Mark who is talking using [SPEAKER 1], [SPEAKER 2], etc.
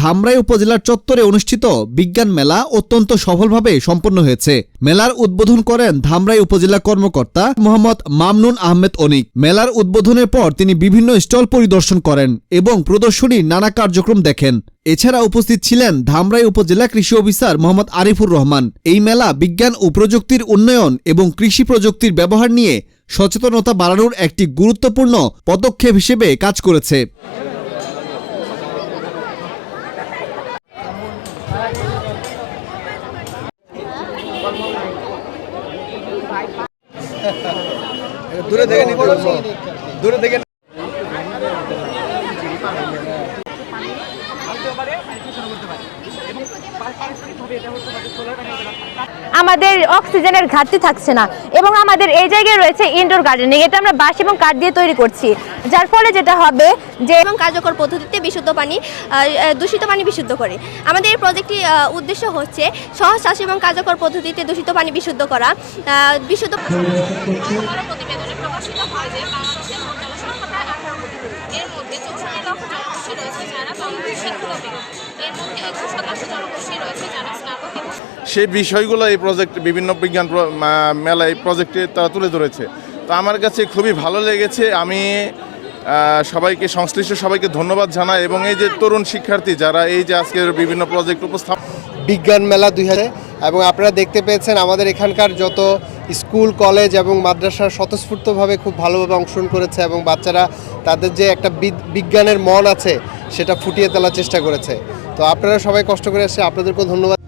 [SPEAKER 1] ধামরাই উপজেলার চত্বরে অনুষ্ঠিত বিজ্ঞান মেলা অত্যন্ত সফলভাবে সম্পন্ন হয়েছে। মেলার উদ্বোধন করেন ধামরাই উপজেলা কর্মকর্তা মোহাম্মদ মামনুন আহমেদ অনিক। মেলার উদ্বোধনের পর তিনি বিভিন্ন স্টল পরিদর্শন করেন এবং প্রদর্শনীর নানা কার্যক্রম দেখেন। এছাড়া উপস্থিত ছিলেন ধামরাই উপজেলা কৃষি অফিসার মোহাম্মদ আরিফুর রহমান। এই মেলা বিজ্ঞান ও প্রযুক্তির উন্নয়ন এবং কৃষি প্রযুক্তির ব্যবহার নিয়ে সচেতনতা বাড়ানোর একটি গুরুত্বপূর্ণ পদক্ষেপ হিসেবে কাজ করেছে।
[SPEAKER 2] দূরে থেকে নিতে দূরে থেকে
[SPEAKER 3] আমাদের অক্সিজেনের ঘাটতি থাকছে না এবং আমাদের এই জায়গায় রয়েছে ইনডোর গার্ডেনিং এটা আমরা বাঁশ এবং কাঠ দিয়ে তৈরি করছি। যার ফলে যেটা হবে যে
[SPEAKER 4] এবং কার্যকর পদ্ধতিতে বিশুদ্ধ পানি দূষিত পানি বিশুদ্ধ করে। আমাদের এই প্রজেক্টটি উদ্দেশ্য হচ্ছে সহজ চাষ এবং কার্যকর পদ্ধতিতে দূষিত পানি বিশুদ্ধ করা। বিশুদ্ধ
[SPEAKER 5] প্রতিবেদনে প্রকাশিত হয় যে বাংলাদেশের মোট জনসংখ্যা প্রায় আঠারো কোটি এর মধ্যে চৌষট্টি লক্ষ জনগোষ্ঠী রয়েছে যারা বাংলাদেশ শিক্ষিত ব্যক্তি মধ্যে একুশ শতাংশ জনগোষ্ঠী রয়েছে যারা স্নাতক
[SPEAKER 6] সেই বিষয়গুলো এই প্রজেক্ট বিভিন্ন বিজ্ঞান মেলায় প্রজেক্টে তারা তুলে ধরেছে। তো আমার কাছে খুবই ভালো লেগেছে। আমি সবাইকে সংশ্লিষ্ট সবাইকে ধন্যবাদ জানাই এবং এই যে তরুণ শিক্ষার্থী যারা এই যে আজকের বিভিন্ন প্রজেক্ট উপস্থাপন
[SPEAKER 2] বিজ্ঞান মেলা দুই হাজার এবং আপনারা দেখতে পেয়েছেন আমাদের এখানকার যত স্কুল কলেজ এবং মাদ্রাসা স্বতঃস্ফূর্তভাবে খুব ভালোভাবে অংশগ্রহণ করেছে এবং বাচ্চারা তাদের যে একটা বিজ্ঞানের মন আছে সেটা ফুটিয়ে তোলার চেষ্টা করেছে। তো আপনারা সবাই কষ্ট করে এসে আপনাদেরকেও ধন্যবাদ